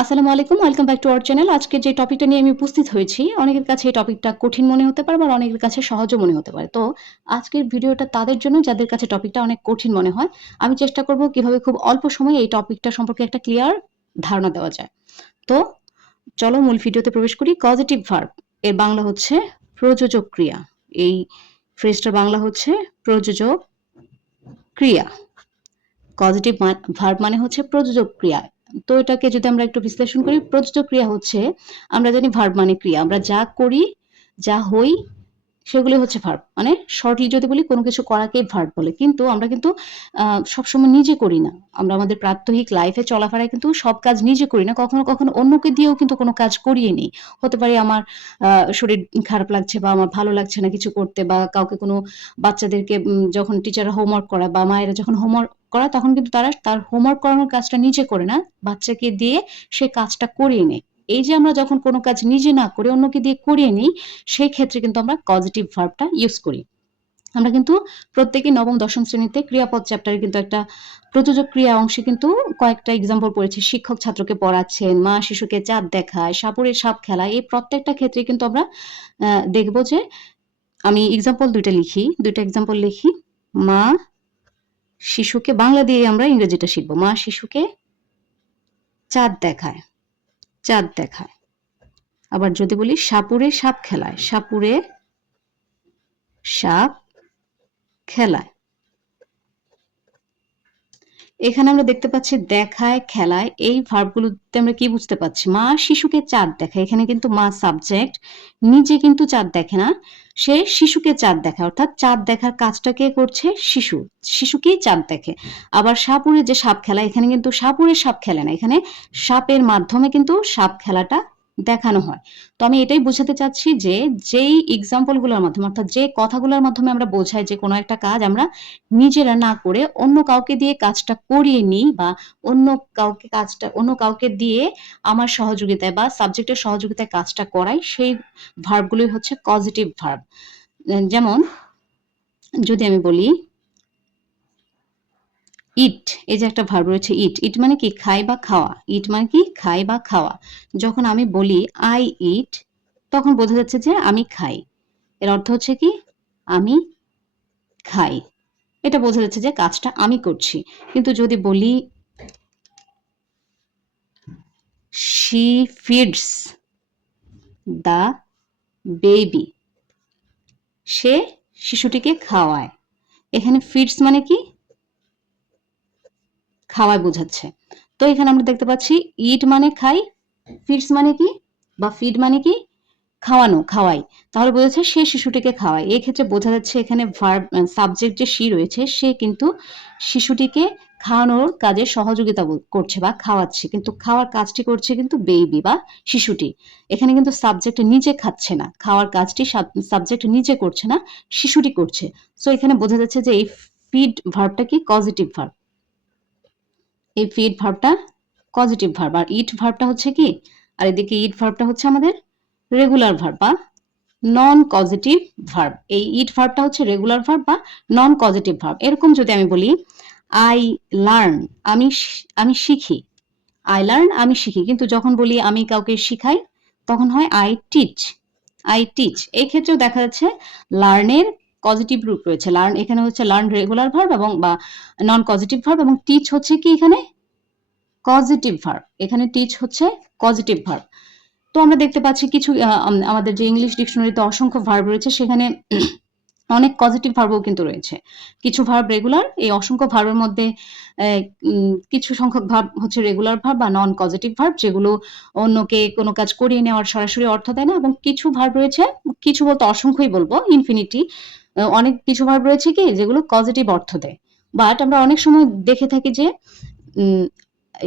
আসসালামু আলাইকুম, welcome back to our channel. আজকে যে টপিকটা নিয়ে আমি উপস্থিত হয়েছি, অনেকের কাছে এই টপিকটা কঠিন মনে হতে পারে, আবার অনেকের কাছে সহজও মনে হতে পারে। তো আজকের ভিডিওটা তাদের জন্য যাদের কাছে টপিকটা অনেক কঠিন মনে হয়। আমি চেষ্টা করব কিভাবে খুব অল্প সময়ে এই টপিকটা সম্পর্কে একটা ক্লিয়ার ধারণা দেওয়া যায়। তো চলো মূল ভিডিওতে প্রবেশ করি। পজিটিভ ভার্ব এর বাংলা হচ্ছে প্রযোজক ক্রিয়া। এই ফ্রেজটার বাংলা হচ্ছে প্রযোজক ক্রিয়া। পজিটিভ ভার্ব মানে হচ্ছে প্রযোজক ক্রিয়া। তো এটাকে যদি আমরা একটু বিশ্লেষণ করি, প্রযোজক ক্রিয়া হচ্ছে, আমরা জানি ভার্ব মানে ক্রিয়া। আমরা যা করি, যা হই সেগুলো হচ্ছে ভার্ব। মানে শর্টলি যদি বলি কোনো কিছু করাকেই ভার্ব বলে। কিন্তু আমরা কিন্তু সবসময় নিজে করি না। আমরা আমাদের প্রাত্যহিক লাইফে চলাফেরায় কিন্তু সব কাজ নিজে করি না। কখনো, কখনো অন্যকে দিয়েও কিন্তু কোনো কাজ করিয়ে নিই। হতে পারে আমার শরীর খারাপ লাগছে বা আমার ভালো লাগছে না কিছু করতে, বা কাউকে কোনো বাচ্চাদেরকে যখন টিচাররা হোমওয়ার্ক করায় বা মায়েরা যখন হোমওয়ার্ক করায়, তখন কিন্তু তারা তার হোমওয়ার্ক করানোর কাজটা নিজে করে না, বাচ্চাকে দিয়ে সে কাজটা করিয়ে নেয়। এই যে আমরা যখন কোনো কাজ নিজে না করে অন্যকে দিয়ে করিয়ে নিই, সেই ক্ষেত্রে কিন্তু আমরা পজিটিভ ভার্বটা ইউজ করি। আমরা কিন্তু প্রত্যেকেই নবম দশম শ্রেণীতে ক্রিয়াপদ চ্যাপ্টারে কিন্তু একটা প্রযোজক ক্রিয়া অংশে কিন্তু কয়েকটা এক্সাম্পল পড়েছি। শিক্ষক ছাত্রকে পড়াচ্ছেন, মা শিশুকে চাঁদ দেখায়, সাপুড়ে সাপ খেলা, এই প্রত্যেকটা ক্ষেত্রে কিন্তু আমরা দেখব যে, আমি এক্সাম্পল দুইটা এক্সাম্পল লিখি। মা শিশুকে, বাংলা দিয়ে আমরা ইংরেজিটা শিখবো। মা শিশুকে চাঁদ দেখায়, চাঁদ দেখায়। আবার যদি বলি সাপুড়ে সাপ খেলায়, সাপুড়ে সাপ খেলায়। এখানে আমরা দেখতে পাচ্ছি দেখায়, খেলায়, এই ভার্বগুলোতে আমরা কি বুঝতে পারছি? মা শিশুকে চাঁদ দেখায়। এখানে কিন্তু মা সাবজেক্ট, নিজে কিন্তু চাঁদ দেখে না, সে শিশুকে চাঁদ দেখায়। অর্থাৎ চাঁদ দেখার কাজটা কে করছে? শিশু। শিশুকেই চাঁদ দেখে। আবার সাপুড়ে যে সাপ খেলা, এখানে কিন্তু সাপুড়ে সাপ খেলে না, এখানে সাপের মাধ্যমে কিন্তু সাপ খেলাটা দেখানো হয়। তো আমি এটাই বোঝাতে চাচ্ছি যে, যেই এক্সাম্পলগুলোর মাধ্যমে, অর্থাৎ যে কথাগুলোর মাধ্যমে আমরা বোঝাই যে কোনো একটা কাজ আমরা নিজেরা না করে অন্য কাউকে দিয়ে কাজটা করিয়ে নিই, বা অন্য কাউকে দিয়ে আমার সহযোগিতায় বা সাবজেক্টের সহযোগিতায় কাজটা করাই, সেই ভার্বগুলোই হচ্ছে পজিটিভ ভার্ব। যেমন যদি আমি বলি ইট, এই যে একটা ভার্ব রয়েছে ইট, ইট মানে কি? খাই বা খাওয়া। ইট মানে কি? খাই বা খাওয়া। যখন আমি বলি আই ইট, তখন বোঝা যাচ্ছে যে আমি খাই। এর অর্থ হচ্ছে কি? আমি খাই। এটা বোঝা যাচ্ছে যে কাজটা আমি করছি। কিন্তু যদি বলি she feeds the baby, সে শিশুটিকে খাওয়ায়। এখানে ফিডস মানে কি? খাওয়ায় বোঝাচ্ছে। তো এখানে আমরা দেখতে পাচ্ছি ইট মানে খাই, ফিডস মানে কি, বা ফিড মানে কি? খাওয়ানো, খাওয়াই। তাহলে বোঝাচ্ছে সে শিশুটিকে খাওয়ায়। এই ক্ষেত্রে বোঝা যাচ্ছে এখানে ভার্ব, সাবজেক্ট যে সে রয়েছে, সে কিন্তু শিশুটিকে খাওয়ানোর কাজে সহযোগিতা করছে বা খাওয়াচ্ছে। কিন্তু খাওয়ার কাজটি করছে কিন্তু বেবি বা শিশুটি। এখানে কিন্তু সাবজেক্ট নিজে খাচ্ছে না। খাওয়ার কাজটি সাবজেক্ট নিজে করছে না, শিশুটি করছে। সো এখানে বোঝা যাচ্ছে যে এই ফিড ভার্বটা কি? Positive verb. এই ফিড ভার্বটা পজিটিভ ভার্ব। আর ইট ভার্বটা হচ্ছে কি? আর এদিকে ইট ভার্বটা হচ্ছে আমাদের রেগুলার ভার্ব বা নন পজিটিভ ভার্ব। এই ইট ভার্বটা হচ্ছে রেগুলার ভার্ব বা নন পজিটিভ ভার্ব। এরকম যদি আমি বলি আই লার্ন, আমি শিখি। আই লার্ন, আমি শিখি। কিন্তু যখন বলি আমি কাউকে শিখাই, তখন হয় আই টিচ, আই টিচ। এই ক্ষেত্রেও দেখা যাচ্ছে লার্নের পজিটিভ রূপ রয়েছে। লার্ন এখানে হচ্ছে লার্ন রেগুলার ভার্ব এবং বা নন পজিটিভ ভার্ব, এবং টিচ হচ্ছে কি এখানে? Positive verb. এখানে টিচ হচ্ছে পজিটিভ ভার্ব। তো আমরা দেখতে পাচ্ছি কিছু আমাদের যে ইংলিশ ডিকশনারিতে অসংখ্য ভার্ব রয়েছে, সেখানে অনেক পজিটিভ ভার্বও কিন্তু রয়েছে। কিছু ভার্ব রেগুলার, এই অসংখ্য ভার্বের মধ্যে কিছু সংখ্যক ভার্ব হচ্ছে রেগুলার ভার্ব বা নন পজিটিভ ভার্ব, যেগুলো অন্যকে কোনো কাজ করিয়ে নেওয়ার সরাসরি অর্থ দেয় না। এবং কিছু ভার্ব রয়েছে, কিছু বলতে অসংখ্যই বলবো, ইনফিনিটি, অনেক কিছু ভার্ব রয়েছে কি যেগুলো পজিটিভ অর্থ দেয়। বাট আমরা অনেক সময় দেখে থাকি যে উম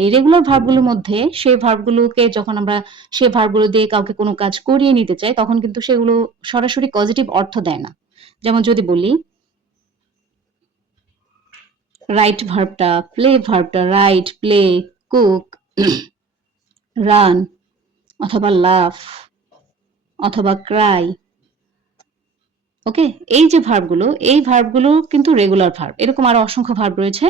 এই রেগুলার ভার্বগুলোর মধ্যে সেই ভার্বগুলোকে যখন আমরা সেই ভার্বগুলো দিয়ে কাউকে কোনো কাজ করিয়ে নিতে চাই, তখন কিন্তু সেগুলো সরাসরি পজিটিভ অর্থ দেয় না। যেমন যদি বলি রাইট ভার্বটা, প্লে ভার্বটা, রাইট, প্লে, কুক, রান, অথবা লাফ, অথবা ক্রাই। ওকে, এই যে ভার্বগুলো, এই ভার্বগুলো কিন্তু রেগুলার ভার্ব। এরকম আরো অসংখ্য ভার্ব রয়েছে।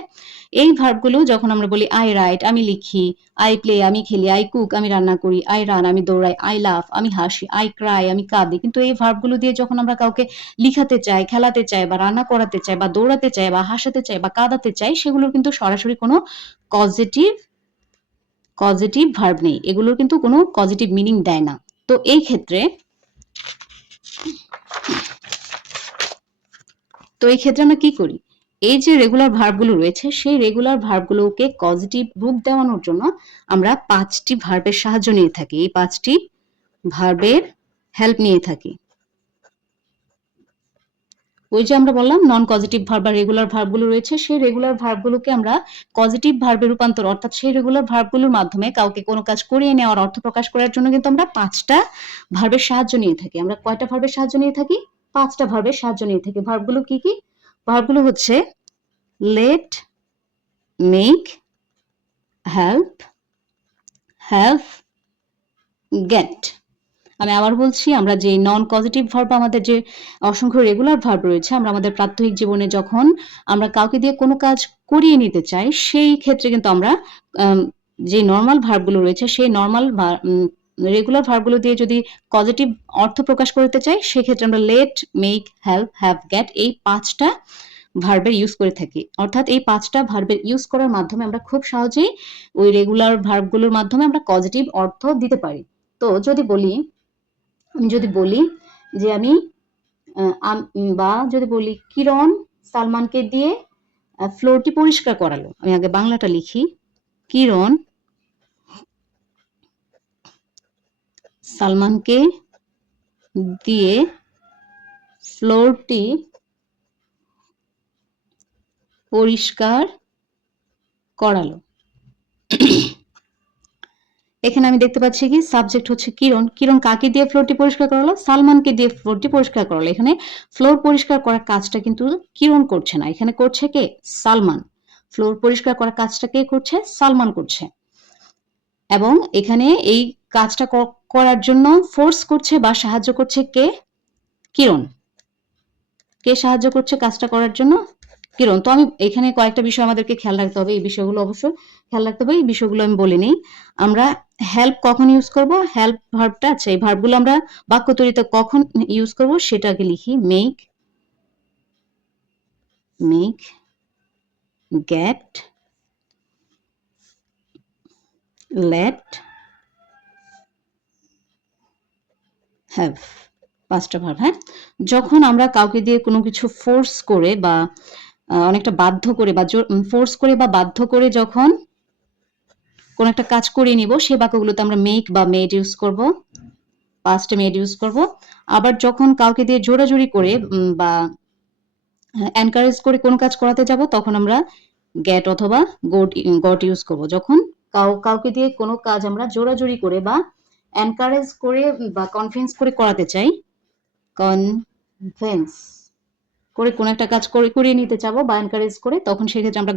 এই ভার্বগুলো যখন আমরা বলি আই রাইট আমি লিখি, আই প্লে আমি খেলি, আই কুক আমি রান্না করি, আই রান আমি দৌড়াই, আই লাফ আমি হাসি, আই ক্রাই আমি কাঁদি, কিন্তু এই ভার্বগুলো দিয়ে যখন আমরা কাউকে লিখাতে চাই, খেলাতে চাই বা রান্না করাতে চাই বা দৌড়াতে চাই বা হাসাতে চাই বা কাঁদাতে চাই, সেগুলোর কিন্তু সরাসরি কোনো কজেটিভ ভার্ব নেই, এগুলোর কিন্তু কোনো পজিটিভ মিনিং দেয় না। তো এই ক্ষেত্রে আমরা কি করি, এই যে রেগুলার ভার্বগুলো রয়েছে সেই রেগুলার ভার্বগুলোকে পজিটিভ রূপ দেওয়ানোর জন্য আমরা 5টি ভার্বের সাহায্য নিয়ে থাকি, এই 5টি ভার্বের হেল্প নিয়ে থাকি। ওই যে আমরা বললাম নন পজিটিভ ভার্ব বা রেগুলার ভার্বগুলো রয়েছে, সেই রেগুলার ভার্বগুলোকে আমরা পজিটিভ ভার্বে রূপান্তর, অর্থাৎ সেই রেগুলার ভার্বগুলোর মাধ্যমে কাউকে কোনো কাজ করিয়ে নেওয়ার অর্থ প্রকাশ করার জন্য কিন্তু আমরা 5টা ভার্বের সাহায্য নিয়ে থাকি। আমরা কয়টা ভার্বের সাহায্য নিয়ে থাকি? 5টা ভার্বের সাহায্য নিয়ে থাকি। ভার্বগুলো কি কি? ভার্বগুলো হচ্ছে let, make, help, have, get. আমি আবার বলছি, আমরা যে নন পজিটিভ ভার্ব, আমাদের যে অসংখ্য রেগুলার ভার্ব রয়েছে, আমরা আমাদের প্রাত্যহিক জীবনে যখন আমরা কাউকে দিয়ে কোনো কাজ করিয়ে নিতে চাই, সেই ক্ষেত্রে কিন্তু আমরা যে নর্মাল ভার্বগুলো রয়েছে সেই নর্মাল রেগুলার ভার্বগুলো দিয়ে যদি পজিটিভ অর্থ প্রকাশ করতে চাই, সেক্ষেত্রে আমরা let, make, help, have, get এই 5টা ভার্বের ইউজ করে থাকি। অর্থাৎ এই 5টা ভার্বের ইউজ করার মাধ্যমে আমরা খুব সহজেই ওই রেগুলার ভার্বগুলোর মাধ্যমে আমরা পজিটিভ অর্থ দিতে পারি। তো যদি বলি যে আমি বা যদি বলি কিরণ সালমানকে দিয়ে ফ্লোরটি পরিষ্কার করালো, আমি আগে বাংলাটা লিখি, কিরণ সালমানকে দিয়ে ফ্লোরটি পরিষ্কার করালো। এখানে আমি দেখতে পাচ্ছি কি সাবজেক্ট হচ্ছে কিরণ, কিরণ কাকে দিয়ে ফ্লোরটি পরিষ্কার করালো? সালমানকে দিয়ে ফ্লোরটি পরিষ্কার করালো। এখানে ফ্লোর পরিষ্কার করার কাজটা কিন্তু কিরণ করছে না, এখানে করছে কে? সালমান। ফ্লোর পরিষ্কার করার কাজটা কে করছে? সালমান করছে। এবং এখানে এই কাজটা করার জন্য ফোর্স করছে বা সাহায্য করছে কে? কিরণ। কে সাহায্য করছে কাজটা করার জন্য? কিরণ। তো আমি এখানে কয়েকটা বিষয় আমাদেরকে খেয়াল রাখতে হবে, এই বিষয়গুলো অবশ্যই খেয়াল রাখতে হবে, এই বিষয়গুলো আমি বলে নিই। আমরা হেল্প কখন ইউজ করব? হেল্প ভার্বটা আছে, এই ভার্বগুলো আমরা বাক্য তৈরিতে কখন ইউজ করব সেটা আগে লিখি। মেক, গেট, লেট, হ্যাভ, 5টা ভার্ব। হ্যাঁ, যখন আমরা কাউকে দিয়ে কোনো কিছু ফোর্স করে বা অনেকটা বাধ্য করে বা ফোর্স করে বা বাধ্য করে যখন কোন একটা কাজ করিয়ে নিব, সেই বাক্যগুলোতে আমরা মেক বা মেড ইউজ করব, পাস্টে মেড ইউজ করব। আবার যখন কাউকে দিয়ে জোরাজুরি করে বা এনকারেজ করে কোনো কাজ করাতে যাব, তখন আমরা গেট অথবা গট ইউজ করব। যখন কাউকে দিয়ে কোনো কাজ আমরা জোরাজুরি করে বা এনকারেজ করে বা কনভিন্স করে করাতে চাই, কনভিন্স করে কোনো একটা কাজ করিয়ে নিতে চাবো বা এনকারেজ করে, তখন সেক্ষেত্রে আমরা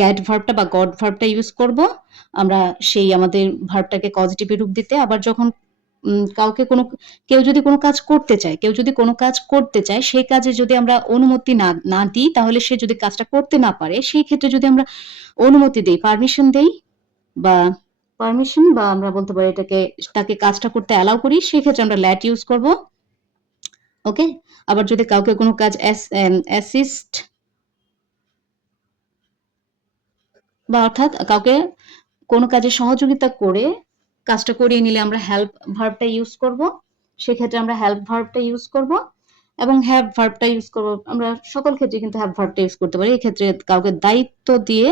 গেট ভার্বটা বা গট ভার্বটা ইউজ করব, আমরা সেই আমাদের ভার্বটাকে পজিটিভে রূপ দিতে। আবার যখন কেউ যদি কোনো কাজ করতে চায়, সেই কাজে যদি আমরা অনুমতি না দিই, তাহলে সে যদি কাজটা করতে না পারে, সেই ক্ষেত্রে যদি আমরা অনুমতি দেই, পারমিশন বা আমরা বলতে পারি তাকে কাজটা করতে অ্যালাউ করি, সেক্ষেত্রে আমরা লেট ইউজ করব। ওকে। আবার যদি কাউকে কোনো কাজ অ্যাসিস্ট বা অর্থাৎ কাউকে কোনো কাজে সহযোগিতা করে কাজটা করিয়ে নিলে আমরা হেল্প ভার্বটা ইউজ করব, সেক্ষেত্রে আমরা হেল্প ভার্বটা ইউজ করব। এবং হ্যাভ ভার্বটা ইউজ করব, আমরা সকল ক্ষেত্রে কিন্তু হ্যাভ ভার্বটা ইউজ করতে পারি। এক্ষেত্রে কাউকে দায়িত্ব দিয়ে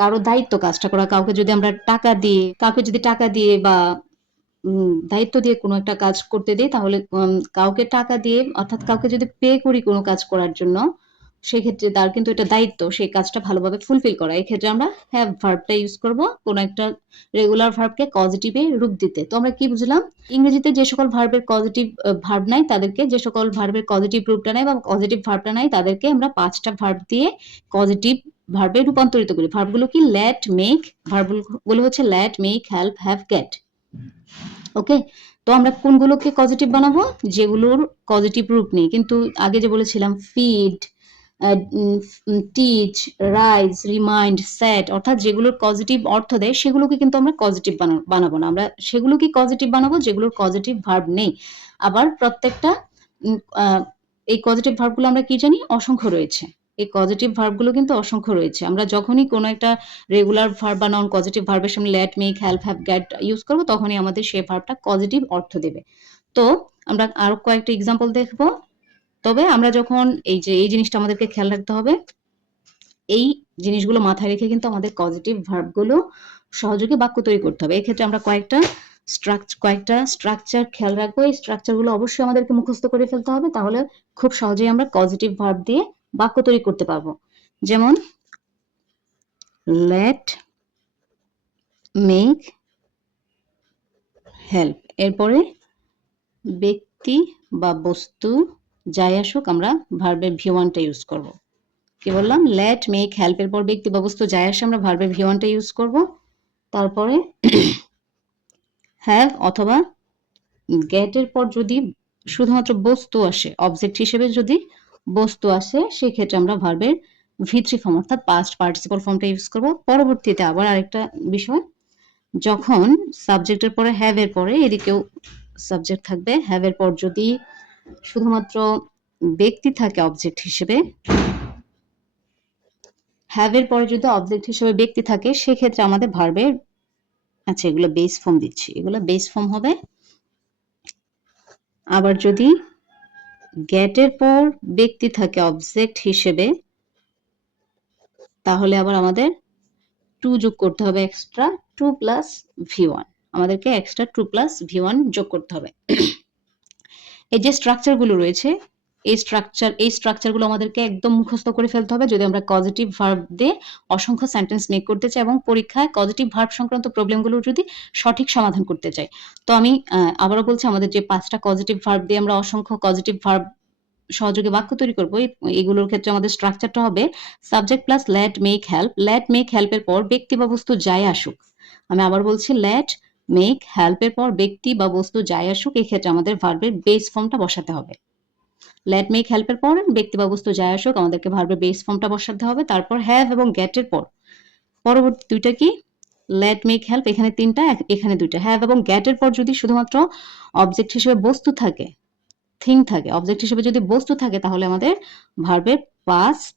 কারো দায়িত্ব কাজটা করা, কাউকে যদি টাকা দিয়ে বা দায়িত্ব দিয়ে কোনো একটা কাজ করতে দিই, তাহলে কাউকে টাকা দিয়ে অর্থাৎ কাউকে যদি পে করি কোনো কাজ করার জন্য, সেক্ষেত্রে তার কিন্তু এটা দায়িত্ব সেই কাজটা ভালোভাবে ফুলফিল করা। এক্ষেত্রে আমরা হ্যাভ ভার্বটা ইউজ করব কোনো একটা রেগুলার ভার্বকে পজিটিভে রূপ দিতে। তো আমরা কি বুঝলাম? ইংরেজিতে যে সকল ভার্বের পজিটিভ ভার্ব নাই তাদেরকে, যে সকল ভার্বের পজিটিভ রূপটা নাই বা পজিটিভ ভার্বটা নাই, তাদেরকে আমরা 5টা ভার্ব দিয়ে পজিটিভ ভার্বে রূপান্তরিত করি। ভার্বগুলো কি? লেট, মেক, ভার্বগুলো হচ্ছে let, make, help, have, get. Okay. তো আমরা কোনগুলোকে পজিটিভ বানাবো? যেগুলোর পজিটিভ রূপ নেই। কিন্তু আগে যে বলেছিলাম feed, teach, rise, remind, set অর্থাৎ যেগুলোর পজিটিভ অর্থ দেয় সেগুলোকে কিন্তু আমরা পজিটিভ বানাবো না। আমরা সেগুলোকে পজিটিভ বানাবো যেগুলোর পজিটিভ ভার্ব নেই। আবার প্রত্যেকটা এই পজিটিভ ভার্বগুলো আমরা কি জানি? অসংখ্য রয়েছে। এই পজিটিভ ভার্বগুলো কিন্তু অসংখ্য রয়েছে। আমরা যখনই কোনো একটা রেগুলার ভার্ব বা নন পজিটিভ ভার্বের সামনে let, make, help, have, get use করবো তখনই আমাদের সেই ভার্বটা পজিটিভ অর্থ দেবে। তো আমরা আরো কয়েকটা এক্সাম্পল দেখবো। তবে আমরা যখন এই জিনিসটা আমাদেরকে খেয়াল রাখতে হবে, এই জিনিসগুলো মাথায় রেখে কিন্তু আমাদের পজিটিভ ভার্বগুলো সহযোগে বাক্য তৈরি করতে হবে। এক্ষেত্রে আমরা কয়েকটা স্ট্রাকচার খেয়াল রাখবো। এই স্ট্রাকচারগুলো অবশ্যই আমাদেরকে মুখস্থ করে ফেলতে হবে, তাহলে খুব সহজেই আমরা পজিটিভ ভার্ব দিয়ে বাক্য তৈরি করতে পারবো। যেমন লেট, মেক, হেল্প, এরপরে ব্যক্তি বা বস্তু যাই আসুক আমরা ভার্বের V1টা ইউজ করব। কি বললাম? লেট, মেক, হেল্প এর পর ব্যক্তি বা বস্তু যাই আসে আমরা ভার্বের V1টা ইউজ করব। তারপরে হ্যাভ অথবা গেট এর পর যদি শুধুমাত্র বস্তু আসে, অবজেক্ট হিসেবে যদি বস্তু আসে, সেক্ষেত্রে আমরা ভার্বের V3 ফর্ম অর্থাৎ পাস্ট পার্টিসিপল ফর্মটা ইউজ করব। পরবর্তীতে আবার আরেকটা বিষয়, যখন সাবজেক্টের পরে হ্যাভ এর পরে এদিকেও সাবজেক্ট থাকবে, হ্যাভ এর পর যদি শুধুমাত্র ব্যক্তি থাকে অবজেক্ট হিসেবে, হ্যাভ এর পরে যদি অবজেক্ট হিসেবে ব্যক্তি থাকে, সেক্ষেত্রে আমাদের ভার্বের, আচ্ছা এগুলো বেস ফর্ম দিচ্ছি, এগুলো বেস ফর্ম হবে। আবার যদি গেটের পর ব্যক্তি থাকে অবজেক্ট হিসেবে, তাহলে আবার আমাদের টু যোগ করতে হবে এক্সট্রা, 2 প্লাস V1, আমাদেরকে এক্সট্রা 2 প্লাস V1 যোগ করতে হবে। এই যে স্ট্রাকচারগুলো রয়েছে, এই স্ট্রাকচারগুলো আমাদেরকে একদম মুখস্থ করে ফেলতে হবে যদি আমরা পজিটিভ ভার্ব দিয়ে অসংখ্য সেন্টেন্স মেক করতে চাই এবং পরীক্ষায় পজিটিভ ভার্ব সংক্রান্ত প্রবলেমগুলো যদি সঠিক সমাধান করতে চাই। তো আমি আবারও বলছি, আমাদের যে 5টা পজিটিভ ভার্ব দিয়ে আমরা অসংখ্য পজিটিভ ভার্ব সহযোগে বাক্য তৈরি করব, এগুলোর ক্ষেত্রে আমাদের স্ট্রাকচারটা হবে subject plus let, make, help. Let, make, হেল্পের পর ব্যক্তি বা বস্তু যাই আসুক, আমি আবার বলছি লেট, মেক, হেল্পের পর ব্যক্তি বা বস্তু যাই আসুক, এই ক্ষেত্রে আমাদের ভার্বের বেস ফর্মটা বসাতে হবে। লেট, মেক, হেল্পের পর ব্যক্তি বা বস্তু যাই আসুক, আমাদেরকে ভার্বের বেস ফর্মটা বসাতে হবে। তারপর হ্যাভ এবং গেটের পর পরবর্তী দুইটা কি? লেট, মেক, হেল্প, এখানে 3টা, এখানে 2টা। হ্যাভ এবং গেটের পর যদি শুধুমাত্র অবজেক্ট হিসেবে বস্তু থাকে, থিং থাকে, অবজেক্ট হিসেবে যদি বস্তু থাকে, তাহলে আমাদের ভার্বের পাস্ট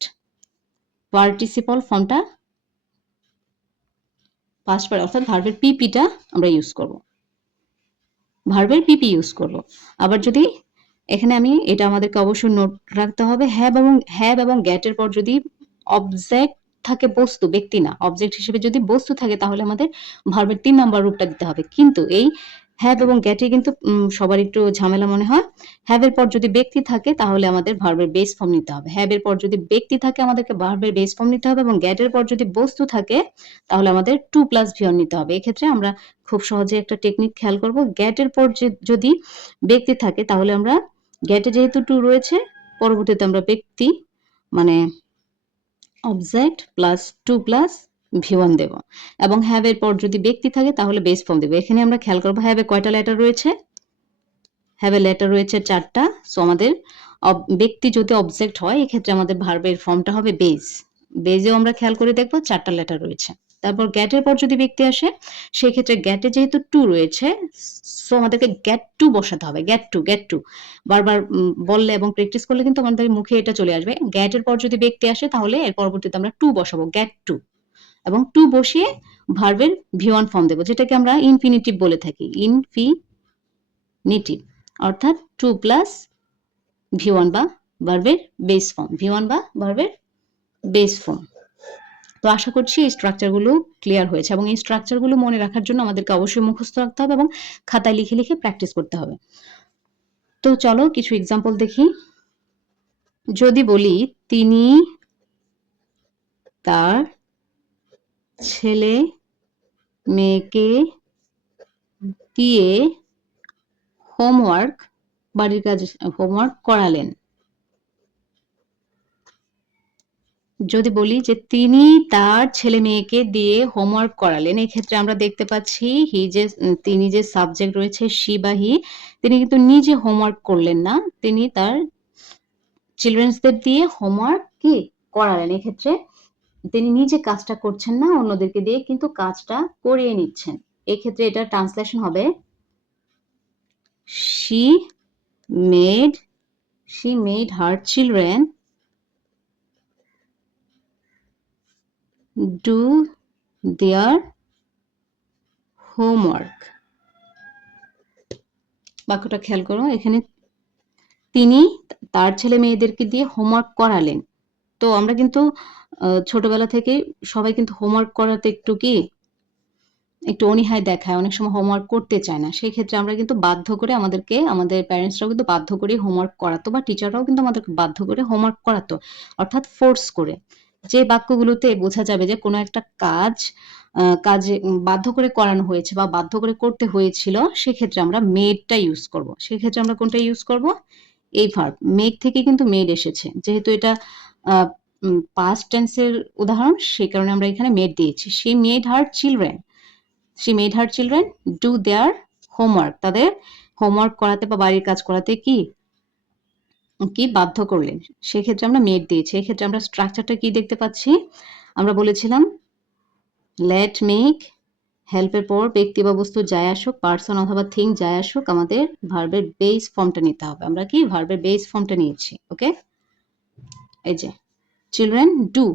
পার্টিসিপল ফর্মটা, অর্থাৎ ভার্বের পিপিটা আমরা ইউজ করব, ভার্বের পিপি ইউজ করব। আবার যদি এখানে আমি এটা আমাদেরকে অবশ্যই নোট রাখতে হবে, হ্যাভ এবং গেটের পর যদি অবজেক্ট থাকে, বস্তু, ব্যক্তি না, অবজেক্ট হিসেবে যদি বস্তু থাকে, তাহলে আমাদের ভার্বের 3 নাম্বার রূপটা দিতে হবে। কিন্তু এই হ্যাভ এবং গেটে কিন্তু সবার একটু ঝামেলা মনে হয়। হ্যাভ এর পর যদি ব্যক্তি থাকে, তাহলে আমাদের ভার্বের বেস ফর্ম নিতে হবে। হ্যাভ এর পর যদি ব্যক্তি থাকে, আমাদেরকে ভার্বের বেস ফর্ম নিতে হবে, এবং গেটের পর যদি বস্তু থাকে, তাহলে আমাদের 2 প্লাস V1 নিতে হবে। এক্ষেত্রে আমরা খুব সহজে একটা টেকনিক খেয়াল করব, গেটের পর যদি ব্যক্তি থাকে, তাহলে আমরা গেটে যেহেতু 2 রয়েছে, পরবর্তীতে আমরা ব্যক্তি মানে অবজেক্ট প্লাস 2 প্লাস V1 দেব, এবং হ্যাভ এর পর যদি ব্যক্তি থাকে, তাহলে বেস ফর্ম দেব। এখানে আমরা খেয়াল করব হ্যাভ এ কয়টা লেটার রয়েছে? হ্যাভ এ লেটার রয়েছে 4টা। সো আমাদের ব্যক্তি যদি অবজেক্ট হয়, এক্ষেত্রে আমাদের ভার্বের ফর্মটা হবে বেস। বেজেও আমরা খেয়াল করে দেখব 4টা লেটার রয়েছে। তারপর গেটের পর যদি ব্যক্তি আসে, সেক্ষেত্রে গেটে যেহেতু 2 রয়েছে, সো আমাদেরকে গেট টু বসাতে হবে। গেট টু বারবার বললে এবং প্র্যাকটিস করলে কিন্তু আমাদের মুখে এটা চলে আসবে। গেটের পর যদি ব্যক্তি আসে, তাহলে এর পরবর্তীতে আমরা 2 বসাবো, গেট টু, এবং 2 বসিয়ে ভার্বের V1 ফর্ম দেব, যেটাকে আমরা ইনফিনিটিভ বলে থাকি। ইনফিনিটিভ অর্থাৎ 2 প্লাস V1 বা ভার্বের বেস ফর্ম, V1 বা ভার্বের বেস ফর্ম। তো আশা করছি এই স্ট্রাকচারগুলো ক্লিয়ার হয়েছে, এবং এই স্ট্রাকচারগুলো মনে রাখার জন্য আমাদেরকে অবশ্যই মুখস্থ রাখতে হবে এবং খাতায় লিখে লিখে প্র্যাকটিস করতে হবে। তো চলো কিছু এক্সাম্পল দেখি। যদি বলি তিনি তার ছেলে মেয়েকে দিয়ে বাড়ির কাজ হোমওয়ার্ক করালেন। যদি বলি যে তিনি তার ছেলে মেয়েকে দিয়ে হোমওয়ার্ক করালেন, এই ক্ষেত্রে আমরা দেখতে পাচ্ছি তিনি যে সাবজেক্ট রয়েছে শি বা হি, তিনি কিন্তু নিজে হোমওয়ার্ক করলেন না, তিনি তার চিলড্রেন্সদের দিয়ে হোমওয়ার্ক কি করালেন। এক্ষেত্রে তিনি নিজে কাজটা করছেন না, অন্যদেরকে দিয়ে কিন্তু কাজটা করিয়ে নিচ্ছেন। এক্ষেত্রে এটা ট্রান্সলেশন হবে she made her children do their homework। বাক্যটা খেয়াল করো, এখানে তিনি তার ছেলে মেয়েদেরকে দিয়ে হোমওয়ার্ক করালেন। তো আমরা কিন্তু ছোটবেলা থেকে সবাই কিন্তু হোমওয়ার্ক করাতে একটু অনীহায় দেখায়, অনেক সময় হোমওয়ার্ক করতে চায় না। সেই ক্ষেত্রে আমরা কিন্তু বাধ্য করে আমাদের প্যারেন্টসরাও কিন্তু বাধ্য করে হোমওয়ার্ক করাতো, বা টিচাররাও কিন্তু আমাদেরকে বাধ্য করে হোমওয়ার্ক করাতো, অর্থাৎ ফোর্স করে। যে বাক্যগুলোতে বোঝা যাবে যে কোনো একটা কাজে বাধ্য করে করানো হয়েছে বা বাধ্য করে করতে হয়েছিল, সেক্ষেত্রে আমরা মেডটা ইউজ করব। সেক্ষেত্রে আমরা কোনটা ইউজ করব? এই ভার্ব। মেড থেকে কিন্তু মেড এসেছে, যেহেতু এটা পাস্ট টেন্সের উদাহরণ, সেই কারণে আমরা এখানে মেড দিয়েছি। she made her children do their homework। তাদের হোমওয়ার্ক করাতে বা বাড়ির কাজ করাতে কি বাধ্য করলেন, সেক্ষেত্রে আমরা মেড দিয়েছি। এক্ষেত্রে আমরা স্ট্রাকচারটা কি দেখতে পাচ্ছি? আমরা বলেছিলাম লেট মেক হেল্পের পর ব্যক্তি বা বস্তু যাই আসুক, পার্সন অথবা থিং যাই আসুক, আমাদের ভার্বের বেস ফর্মটা নিতে হবে। আমরা কি ভার্বের বেস ফর্মটা নিয়েছি। ওকে, এই যে চিলড্রেন ডু,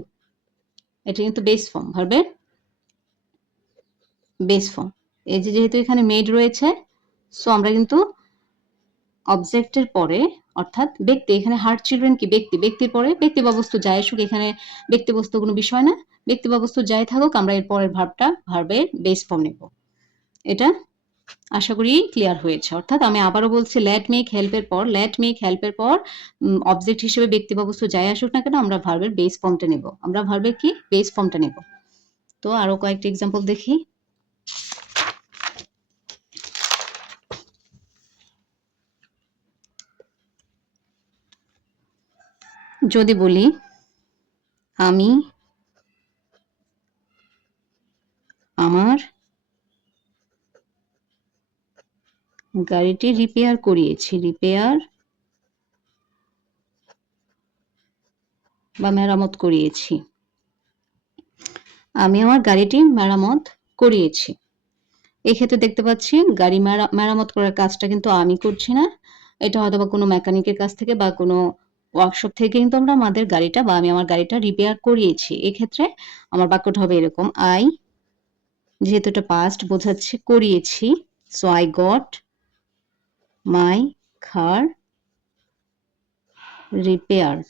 এটা কিন্তু বেস ফর্ম, ভার্বের বেস ফর্ম। এই যে যেহেতু এখানে মেড রয়েছে, সো আমরা কিন্তু অবজেক্টের পরে, অর্থাৎ ব্যক্তি, এখানে হার চিলড্রেন কি ব্যক্তির পরে ব্যক্তি বা বস্তু যাই আসুক, এখানে ব্যক্তি বস্তু কোনো বিষয় না, ব্যক্তি বা বস্তু যাই থাকুক, আমরা এর পরের ভার্বের বেস ফর্ম নেব। এটা আশা করি ক্লিয়ার হয়েছে। অর্থাৎ আমি আবারও বলছি, লেট মেক হেল্পের পর অবজেক্ট হিসেবে ব্যক্তি বা বস্তু যাই আসুক না কেন, আমরা ভার্বের বেস ফর্মটা নেব। আমরা ভার্বের কি বেস ফর্মটা নেব। তো আরো কয়েকটা এক্সাম্পল দেখি। যদি বলি আমি আমার গাড়িটি রিপেয়ার করিয়েছি, রিপেয়ার বা মেরামত করিয়েছি। আমি আমার গাড়িটি মেরামত করিয়েছি। এক্ষেত্রে দেখতে পাচ্ছি গাড়ি মেরামত করার কাজটা কিন্তু আমি করছি না, এটা হয়তো বা কোনো মেকানিকের কাছ থেকে বা কোনো ওয়ার্কশপ থেকে কিন্তু আমরা আমাদের গাড়িটা বা আমি আমার গাড়িটা রিপেয়ার করিয়েছি। এক্ষেত্রে আমার বাক্যটা হবে এরকম, আই, যেহেতু এটা পাস্ট বোঝাচ্ছে করিয়েছি, so I got my car repaired,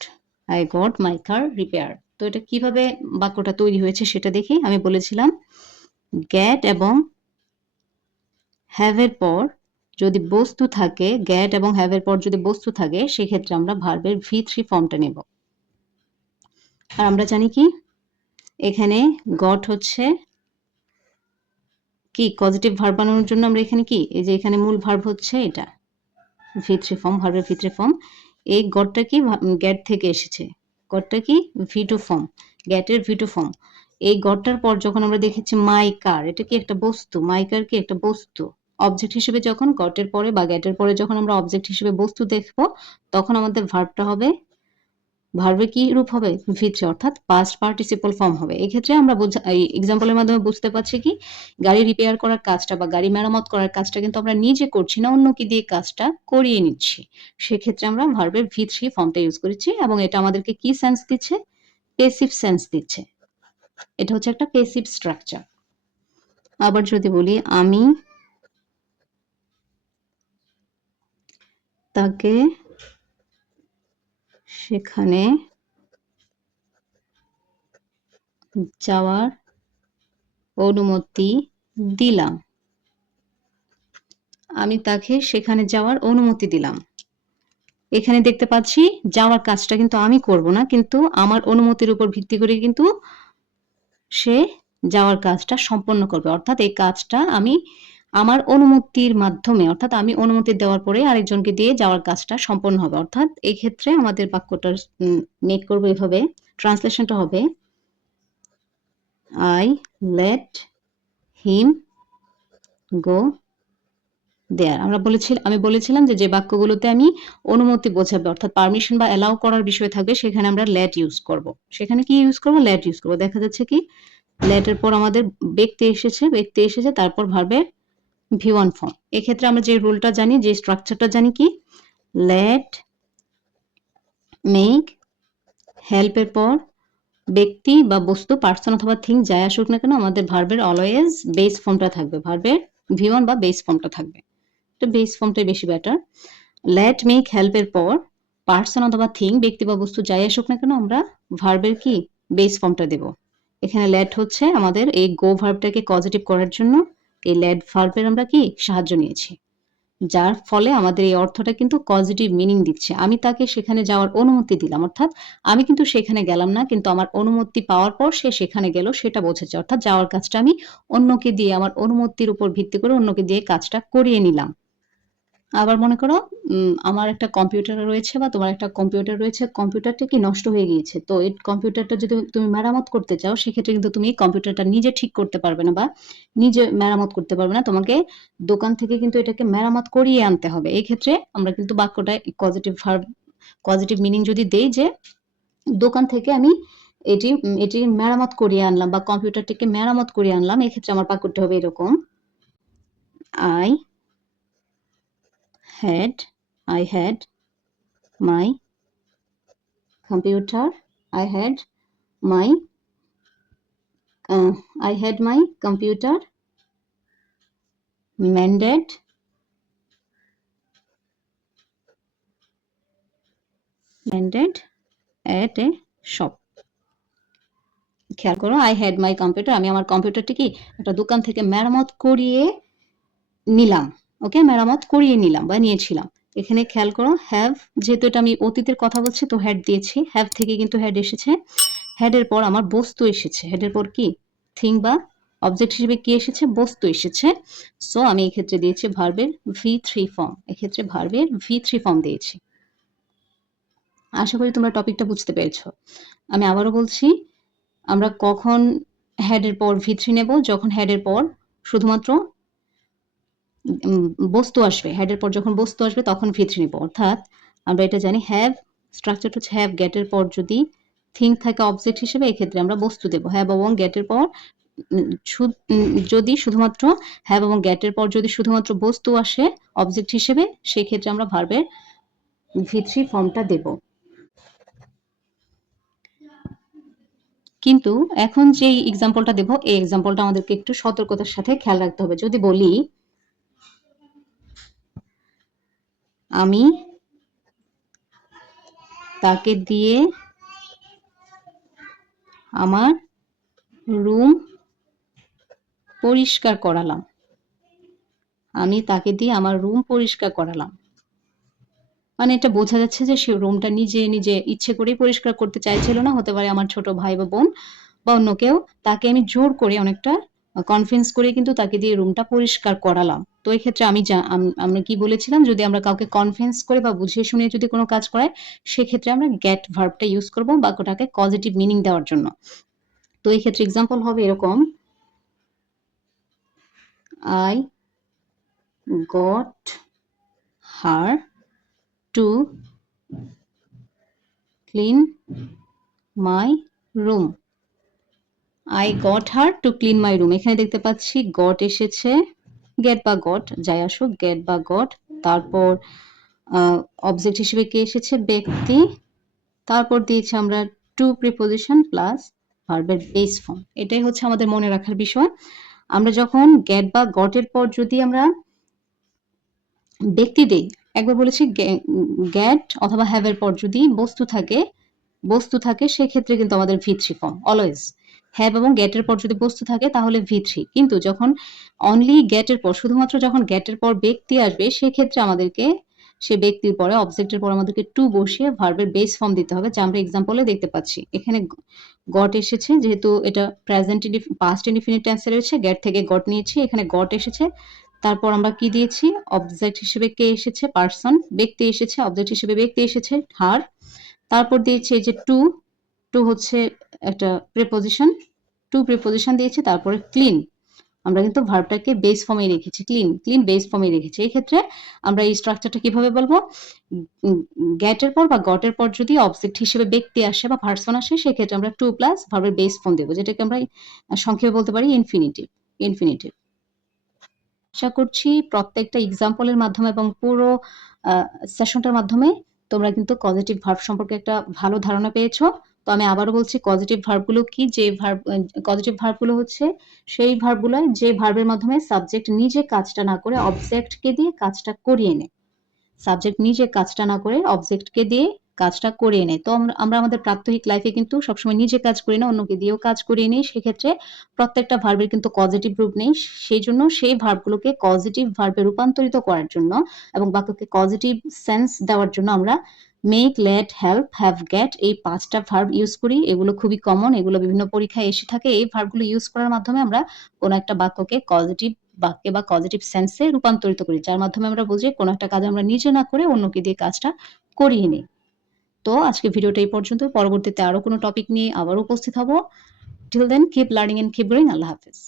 I got my car repaired. তো এটা কিভাবে বাক্যটা তৈরি হয়েছে সেটা দেখি। আমি বলেছিলাম গেট এবং হ্যাভ এর পর যদি বস্তু থাকে, গেট এবং হ্যাভ এর পর যদি বস্তু থাকে, সেক্ষেত্রে আমরা ভার্বের V3 ফর্মটা নেব। আর আমরা জানি কি এখানে গট হচ্ছে কি পজিটিভ ভার্ব বানানোর জন্য আমরা এখানে কি, এই যে এখানে মূল ভার্ব হচ্ছে এটা V3 ফর্ম, ভার্বের V3 ফর্ম। এই গটটা কি গেট থেকে এসেছে, গটটা কি V2 ফর্ম, গেটের V2 ফর্ম। এই গটটার পর যখন আমরা দেখেছি মাই কার, এটা কি একটা বস্তু, মাই কার কি একটা বস্তু। অবজেক্ট হিসেবে যখন গটের পরে বা গেটের পরে যখন আমরা অবজেক্ট হিসেবে বস্তু দেখব, তখন আমাদের ভার্বটা হবে, ভার্বের কি রূপ হবে? V3, অর্থাৎ পাস্ট পার্টিসিপল ফর্ম হবে। এক্ষেত্রে আমরা এই এক্সাম্পলের মাধ্যমে বুঝতে পারছি কি গাড়ি রিপেয়ার করার কাজটা বা গাড়ি মেরামত করার কাজটা কিন্তু আমরা নিজে করছি না, অন্য কি দিয়ে কাজটা করিয়ে নিচ্ছি। সেক্ষেত্রে আমরা ভার্বের V3 ফর্মটা ইউজ করেছি, এবং এটা আমাদেরকে কি সেন্স দিচ্ছে? পেসিভ সেন্স দিচ্ছে। এটা হচ্ছে একটা পেসিভ স্ট্রাকচার। আবার যদি বলি আমি তাকে সেখানে যাওয়ার অনুমতি দিলাম, আমি তাকে সেখানে যাওয়ার অনুমতি দিলাম। এখানে দেখতে পাচ্ছি যাওয়ার কাজটা কিন্তু আমি করব না, কিন্তু আমার অনুমতির উপর ভিত্তি করে কিন্তু সে যাওয়ার কাজটা সম্পন্ন করবে। অর্থাৎ এই কাজটা আমি আমার অনুমতির মাধ্যমে, অর্থাৎ আমি অনুমতি দেওয়ার পরে আরেকজনকে দিয়ে যাওয়ার কাজটা সম্পন্ন হবে। অর্থাৎ এই ক্ষেত্রে আমাদের বাক্যটার মেক করব এভাবে, ট্রান্সলেশনটা হবে I let him go দেয়ার। আমি বলেছিলাম যে বাক্যগুলোতে আমি অনুমতি বোঝাবে অর্থাৎ পারমিশন বা অ্যালাউ করার বিষয় থাকবে সেখানে আমরা লেট ইউজ করব। সেখানে কি ইউজ করব? লেট ইউজ করব। দেখা যাচ্ছে কি লেটের পর আমাদের ব্যক্তি এসেছে তারপর ভার্বের V1 ফর্ম। এক্ষেত্রে আমরা যে রুলটা জানি, যে স্ট্রাকচারটা জানি কি লেট, মেক, হেল্পের পর ব্যক্তি বা বস্তু, পার্সন অথবা থিং যাই আসুক না কেন আমাদের ভার্বের অলওয়েজ বেস ফর্মটা থাকবে। ভার্বের V1 বা বেস ফর্মটা থাকবে। তো বেস ফর্মটাই বেশি বেটার। লেট, মেক, হেল্পের পর পার্সন অথবা থিং, ব্যক্তি বা বস্তু যাই আসুক না কেন আমরা ভার্বের কি বেস ফর্মটা দেব। এখানে লেট হচ্ছে আমাদের এই গো ভার্বটাকে পজিটিভ করার জন্য এই লেট ভার্বের আমরা কি সাহায্য নিয়েছি, যার ফলে আমাদের এই অর্থটা কিন্তু পজিটিভ মিনিং দিচ্ছে। আমি তাকে সেখানে যাওয়ার অনুমতি দিলাম, অর্থাৎ আমি কিন্তু সেখানে গেলাম না, কিন্তু আমার অনুমতি পাওয়ার পর সে সেখানে গেল সেটা বোঝাচ্ছে। অর্থাৎ যাওয়ার কাজটা আমি অন্যকে দিয়ে, আমার অনুমতির উপর ভিত্তি করে অন্যকে দিয়ে কাজটা করিয়ে নিলাম। আবার মনে করো আমার একটা কম্পিউটার রয়েছে বা তোমার একটা কম্পিউটার রয়েছে, কম্পিউটারটা কি নষ্ট হয়ে গিয়েছে। তো এই কম্পিউটারটা যদি তুমি মেরামত করতে চাও সেক্ষেত্রে কিন্তু তুমি কম্পিউটারটা নিজে ঠিক করতে পারবে না বা নিজে মেরামত করতে পারবে না। তোমাকে দোকান থেকে কিন্তু এটাকে মেরামত করিয়ে আনতে হবে। এই ক্ষেত্রে আমরা কিন্তু বাক্যটায় পজিটিভ মিনিং যদি দেই যে দোকান থেকে আমি এটি মেরামত করিয়ে আনলাম বা কম্পিউটারটিকে মেরামত করিয়ে আনলাম, এক্ষেত্রে আমার বাক্যটা হবে এরকম I had my computer. I had my computer mended at a shop. খেয়াল করো, আই হ্যাড মাই কম্পিউটার, আমি আমার কম্পিউটারটি কি একটা দোকান থেকে মেরামত করিয়ে নিলাম। ওকে, মেরামত করিয়ে নিলাম বা নিয়েছিলাম। এখানে খেয়াল করো হ্যাভ, যেহেতু এটা আমি অতীতের কথা বলছি তো হ্যাড দিয়েছি। হ্যাভ থেকে কিন্তু হ্যাড এসেছে। হ্যাডের পর আমার বস্তু এসেছে। হ্যাডের পর কি থিং বা অবজেক্ট হিসেবে কি এসেছে? বস্তু এসেছে। সো আমি এক্ষেত্রে দিয়েছি ভার্বের V3 ফর্ম। এক্ষেত্রে ভার্বের V3 ফর্ম দিয়েছি। আশা করি তোমরা টপিকটা বুঝতে পেরেছো। আমি আবারও বলছি, আমরা কখন হ্যাডের পর V3 নেব? যখন হ্যাডের পর শুধুমাত্র বস্তু আসবে। হ্যাডের পর যখন বস্তু আসবে তখন V3 নেব। অর্থাৎ আমরা এটা জানি হ্যাভ স্ট্রাকচারটা হচ্ছে হ্যাভ, গেটের পর যদি থিং থাকে অবজেক্ট হিসেবে এক্ষেত্রে আমরা বস্তু দেব। হ্যাভ এবং গেটের পর যদি শুধুমাত্র হ্যাভ এবং গেটের পর যদি শুধুমাত্র বস্তু আসে অবজেক্ট হিসেবে সেক্ষেত্রে আমরা ভার্বের V3 ফর্মটা দেব। কিন্তু এখন যে এক্সাম্পলটা দেব এই এক্সাম্পলটা আমাদেরকে একটু সতর্কতার সাথে খেয়াল রাখতে হবে। যদি বলি আমি তাকে দিয়ে আমার রুম পরিষ্কার করালাম। আমি তাকে দিয়ে আমার রুম পরিষ্কার করালাম। মানে এটা বোঝা যাচ্ছে যে সে রুমটা নিজে ইচ্ছে করেই পরিষ্কার করতে চাইছিল না। হতে পারে আমার ছোট ভাই বা বোন বা অন্য কেউ। তাকে আমি জোর করে অনেকটা কনভিন্স করে কিন্তু তাকে দিয়ে রুমটা পরিষ্কার করালাম। তো এক্ষেত্রে আমরা কি বলেছিলাম, যদি আমরা কাউকে কনভিন্স করে বা বুঝিয়ে শুনিয়ে যদি কোনো কাজ করাই সেক্ষেত্রে আমরা গেট ভার্বটা ইউজ করব বাক্যটাকে পজিটিভ মিনিং দেওয়ার জন্য। তো এই ক্ষেত্রে এক্সাম্পল হবে এরকম, I got her to clean my room. I got her to clean my room. এখানে দেখতে পাচ্ছি got এসেছে, get বা got যাই আসুক, get বা got, তারপর অবজেক্ট হিসেবে কে এসেছে? ব্যক্তি, তারপর দিয়েছি আমরা টু প্রিপোজিশন প্লাস ভার্বের বেস ফর্ম। এটাই হচ্ছে আমাদের মনে রাখার বিষয়। আমরা যখন get বা got এর পর যদি আমরা ব্যক্তি দেই, একবার বলেছি get অথবা have এর পর যদি বস্তু থাকে সেক্ষেত্রে কিন্তু আমাদের V3 ফর্ম অলওয়েজ। হ্যাভ এবং গেটের পর যদি বস্তু থাকে তাহলে V3, কিন্তু যখন অনলি গেটের পর, শুধুমাত্র যখন গেটের পর ব্যক্তি আসবে সেক্ষেত্রে আমাদেরকে সে ব্যক্তির পরে অবজেক্টের পর আমাদেরকে টু বসিয়ে ভার্বের বেস ফর্ম দিতে হবে, যা আমরা এক্সাম্পলে দেখতে পাচ্ছি। এখানে গট এসেছে, যেহেতু এটা প্রেজেন্ট পাস্ট ইনডিফিনিট টেন্সে রয়েছে, গেট থেকে গট নিয়েছি, এখানে গট এসেছে। তারপর আমরা কি দিয়েছি? অবজেক্ট হিসেবে কে এসেছে? পার্সন। ব্যক্তি এসেছে, অবজেক্ট হিসেবে ব্যক্তি এসেছে হার। তারপর দিয়েছি এই যে টু হচ্ছে একটা প্রিপোজিশন, টু প্রিপোজিশন দিয়েছি। তারপরে ক্লিন, আমরা কিন্তু ভার্বটাকে বেস ফর্মে রেখেছি, ক্লিন বেস ফর্মে রেখেছি। এই ক্ষেত্রে আমরা এই স্ট্রাকচারটা কিভাবে বলবো? গেটের পর বা গটের পর যদি অবজেক্ট হিসেবে ব্যক্তি আসে বা পার্সন আসে, সেক্ষেত্রে আমরা টু প্লাস ভার্বের বেস ফর্ম দেবো, যেটাকে আমরা সংক্ষেপে বলতে পারি ইনফিনিটিভ। আশা করছি প্রত্যেকটা এক্সাম্পলের মাধ্যমে এবং পুরো সেশনটার মাধ্যমে তোমরা কিন্তু কজেটিভ ভার্ব সম্পর্কে একটা ভালো ধারণা পেয়েছো। তো আমি আবারও বলছি কজেটিভ ভার্বগুলো কি? কজেটিভ ভার্বগুলো হচ্ছে সেই ভার্বগুলো যে ভার্বের মাধ্যমে সাবজেক্ট নিজে কাজটা না করে অবজেক্টকে দিয়ে কাজটা করিয়ে নেয়। সাবজেক্ট নিজে কাজটা না করে অবজেক্টকে দিয়ে কাজটা করিয়ে নেয়। তো আমরা আমাদের প্রাত্যহিক লাইফে কিন্তু সবসময় নিজে কাজ করি না, অন্যকে দিয়েও কাজ করিয়ে নিই। সেক্ষেত্রে প্রত্যেকটা ভার্বের কিন্তু কজেটিভ রূপ নেই। সেইজন্য সেই ভার্বগুলোকে পজিটিভ ভার্বে রূপান্তরিত করার জন্য এবং বাক্যকে পজিটিভ সেন্স দেওয়ার জন্য আমরা make, let, help, have, get এই ৫ টা ভার্ব ইউজ করি। এগুলো খুবই কমন, এগুলো বিভিন্ন পরীক্ষায় এসে থাকে। এই ভার্বগুলো ইউজ করার মাধ্যমে আমরা কোনো একটা বাক্যকে পজিটিভ বাক্যে বা পজিটিভ সেন্সে রূপান্তরিত করি, যার মাধ্যমে আমরা বুঝি কোনো একটা কাজ আমরা নিজে না করে অন্যকে দিয়ে কাজটা করিয়ে নিই। তো আজকে ভিডিওটা এই পর্যন্ত। পরবর্তীতে আরো কোনো টপিক নিয়ে আবার উপস্থিত হব। Till then keep learning and keep growing. আল্লাহ হাফেজ।